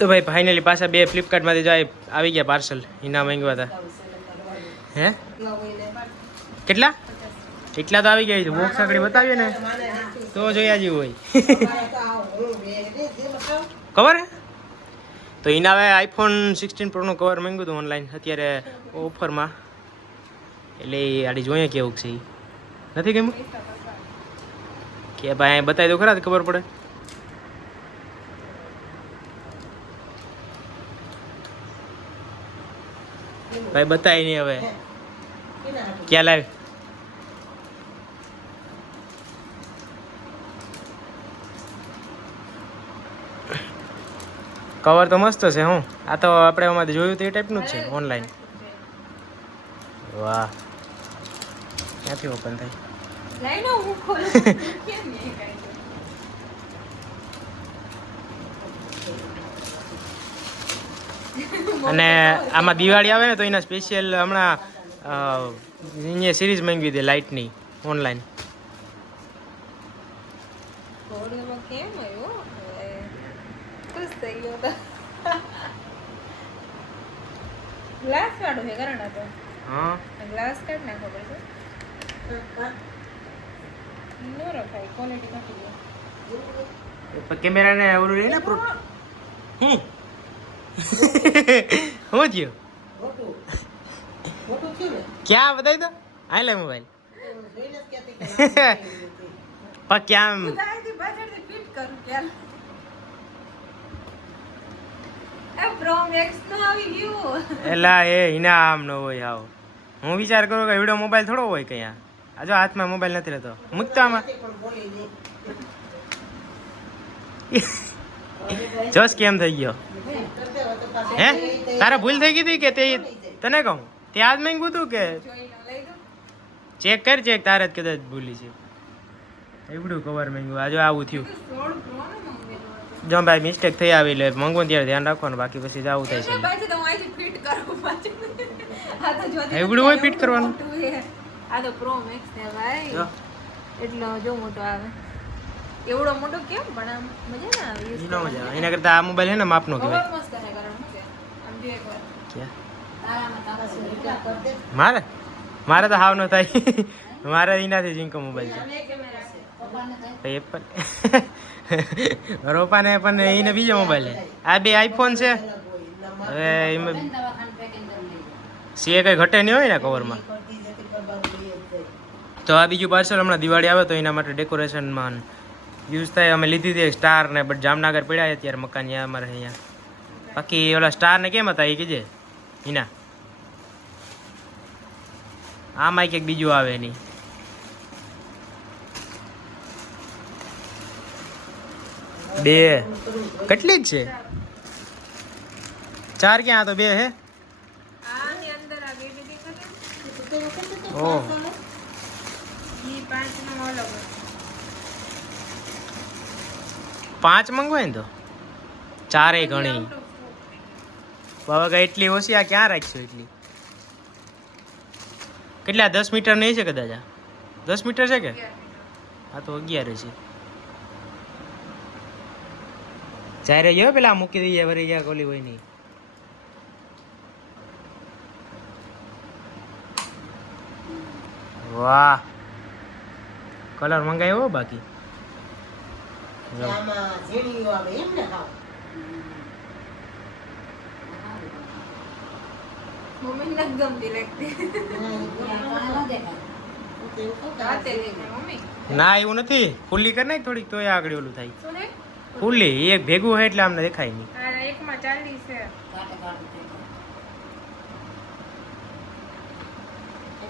તો ભાઈ ફાઇનલી પાછા બે ફ્લિપકાર્ટમાંથી જાય આવી ગયા પાર્સલ એના માંગ્યા હતા. હે? કેટલા? એટલા તો આવી ગયા છે. બોક્સ આગળ બતાવીએ ને, તો જોયા જેવું હોય. કવર હે? તો હવે આઈફોન સિક્સટીન પ્રોનું કવર માંગ્યું હતું ઓનલાઈન અત્યારે ઓફરમાં. એટલે એ આડી જોઈએ કેવું છે. નથી ગમ્યું? કે ભાઈ બતાવી દો ખરા, ખબર પડે. ભાઈ બતાય નહીં હવે. ક્યાં લાવ કવર તો મસ્ત છે હું. આ તો આપણે અમારે જોયું તે ટાઈપનું જ છે ઓનલાઈન વાહ. ક્યાંથી ઓપન થાય લાઈનો હું ખોલું કેમ નહીં કાંઈ? અને આમાં દિવાળી આવે ને તો એના સ્પેશિયલ હમણાં સિરીઝ મંગાવી હતી લાઇટની ઓનલાઈન ગ્લાસ વાળો છે કારણ હતો હા. ગ્લાસ કાઢ નાખો પડશે નો રખાય ક્વોલિટી કાઢી કેમેરાને ઓલું રહે ને પ્રો- હું? હું થયું? ક્યાં? બતાવી દો. આ લે મોબાઈલ પણ ક્યાં ક્યાં? એ હિના મેક્સનું આવી એલા હોય હાવ હું વિચાર કરું કે વીડિયો મોબાઈલ થોડો હોય કઈ આ આ જો હાથમાં મોબાઈલ નથી રહેતો. મૂકતો આમાં. જોશ કેમ થઈ ગયો? હે? તારે ભૂલ થઈ ગઈ હતી કે તે તને કહું? તે આજ માંગ્યું હતું કે? ચેક કર ચેક. તારે જ કદાચ ભૂલી છે. એવડું કવર માંગ્યું. આજે આવું થયું. ને જો ભાઈ મિસ્ટેક થઈ આવી એટલે મંગવું ત્યારે ધ્યાન રાખવાનું બાકી પછી આવું થાય છે. એવડું હોય ફિટ કરવાનું? આ તો પ્રો મેક્સ છે ભાઈ. એટલો જો મોટો આવે. એવડો મોટો કેમ? પણ આમ મજા ના આવે ન મજા આવે. એના કરતા આ મોબાઈલ હે ને માપનો કહેવાય. મસ્ત છે કારણ શું આમ જો એકવાર ક્યાં? તારામાં તારા મારે? મારે તો હાવ ન થાય. મારે એનાથી જીંકો મોબાઈલ છે. એપલ રોપાને પણ એને બીજો મોબાઈલ છે. આ બે આઈફોન છે. હવે એમાં સીએ કઈ ઘટે નહીં હોય ને કવરમાં તો આ બીજું પાર્સલ હમણાં દિવાળી આવે તો એના માટે ડેકોરેશનમાં યુઝ થાય, અમે લીધી હતી સ્ટાર ને, બટ જામનગર પડ્યા અત્યારે મકાન અહીંયા અમારે અહીંયા. બાકી ઓલા સ્ટાર ને કેમ હતા, એ કીજે? આ આમાં કંઈક બીજું આવે નહીં. બે. કેટલી જ છે? ચાર ક્યાં તો બે હે? ઓહ ઈ પાંચ મંગવાય ને તો? ચારેય ઘણી બાબા એટલી ઓછી આ ક્યાં રાખશો એટલી? કેટલા દસ મીટર નહીં છે કદાચ આ? દસ મીટર છે કે? આ તો અગિયાર છે. ચારે ગયો પેલા મૂકી દઈએ વરી ગયા કોલી હોય નહીં વાહ. કલર મંગાવ્યો જો. નથી ગમતી લાગતી. ના એવું નથી. ફૂલી કરી નાખ થોડીક તોય આગળ ઓલું થાય. ફૂલી એક ભેગું હોય એટલે આમને દેખાય નહીં. આ એકમાં ચાલીસ છે.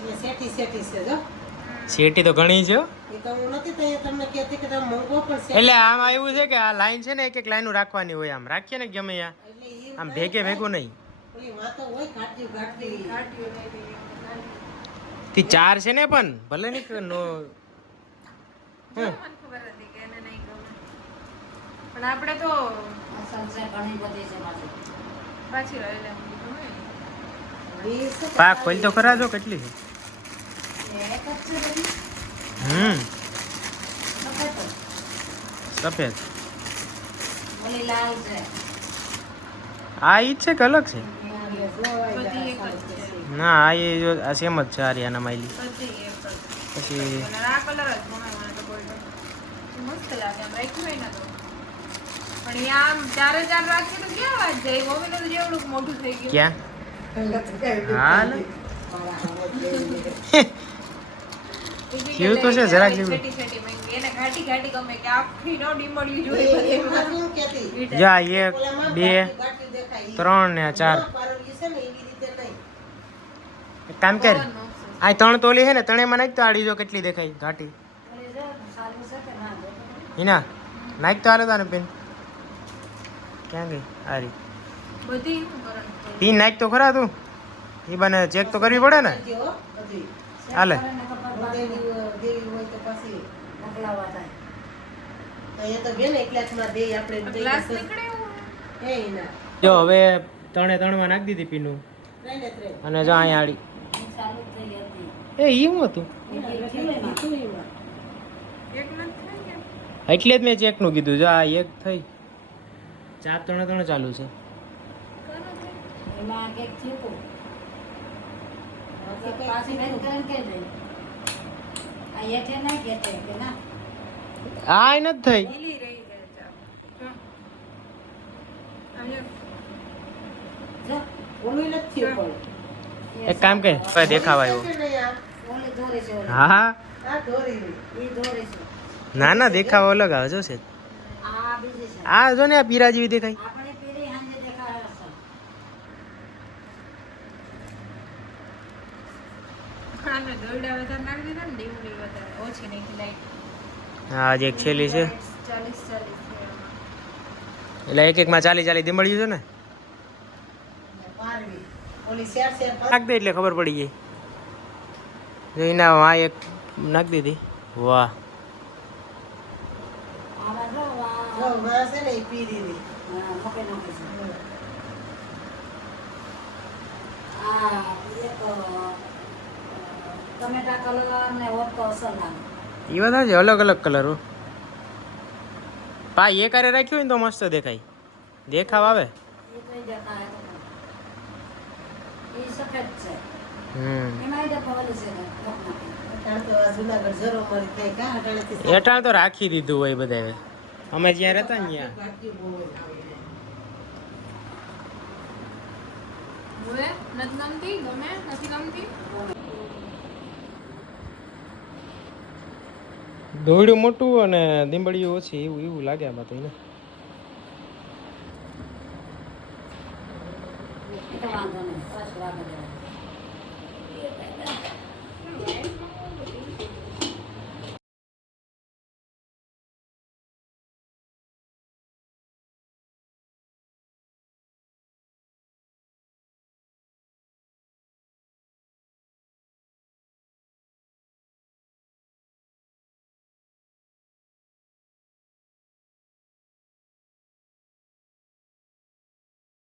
તો હો. એ તો પણ છે એટલે આમ આવ્યું છે કે આ લાઈન છે ને એક એક લાઈન રાખવાની હોય આમ. રાખીએ ને ગમે આમ ભેગે ભેગું નહીં. ચાર છે ને પણ. ભલે ની નો. પણ આપણે તો પાછી પાક ખોલ તો ખરા જો કેટલી છે? હમ. સફેદ. આ ઈ છે કે અલગ છે? ના આ એ જો આ સેમ જ છે આર્યાના જ પછી ક્યાં? હા થયું તો છે જરાક જેવું. જા એક બે ત્રણ ને ચાર. કામ કર. આ ત્રણ તોલી છે ને ત્રણેયમાં નાખ તો આડી જો કેટલી દેખાય ઘાટી. હિના નાખ તો હાલે તારે પેન. ક્યાં ગઈ? આરી બધી નાખ તો ખરા તું. એ બને ચેક તો કરવી પડે ને. હાલે. દેવી હોય- દેવી હોય તો પછી તો એ તો બેન એકલા જ દે આપણે દઈએ નીકળે એ ના. જો હવે ત્રણે ત્રણમાં નાખી દીધી પીનું. અને જો અહીંયા આડી. એ ઈ શું હતું? એટલે જ મેં ચેકનું કીધું જો આ એક થઈ. ચાર ત્રણે ત્રણ ચાલુ છે. એમાં એક આ ય નથી થઈ કે રહી જો. ઓલું નથી થઈ એક કામ કે દેખાવા આવ્યો? હા હા ના ના દેખાવા અલગ આવે જો છે આ જો ને આ પીરા જેવી દેખાય આને દોરડા વધારે નાખી દીધા ને દીવડી વધારે ઓછી નાખી લાઈટ હા આજે એક છેલ્લી છે. એટલે એક એકમાં ચાલી ચાલી દીમડ્યું છે ને? નાખ દે એટલે ખબર પડી ગઈ. જો એના આ એક નાખ દીધી. વાહ. ટમેટા કલર ને હોત અસર લાગે એ બધા છે અલગ અલગ કલરો પા એ કારે રાખ્યું હોય ને તો મસ્ત દેખાય. દેખાવ આવે. હેઠળ તો રાખી દીધું હોય બધાએ અમે જ્યાં રહેતા ને ત્યાં. જ નથી ગમતી? દોયડું મોટું અને દીંબડીયું ઓછી એવું એવું લાગે આમાં તો એને વાંધો નહીં.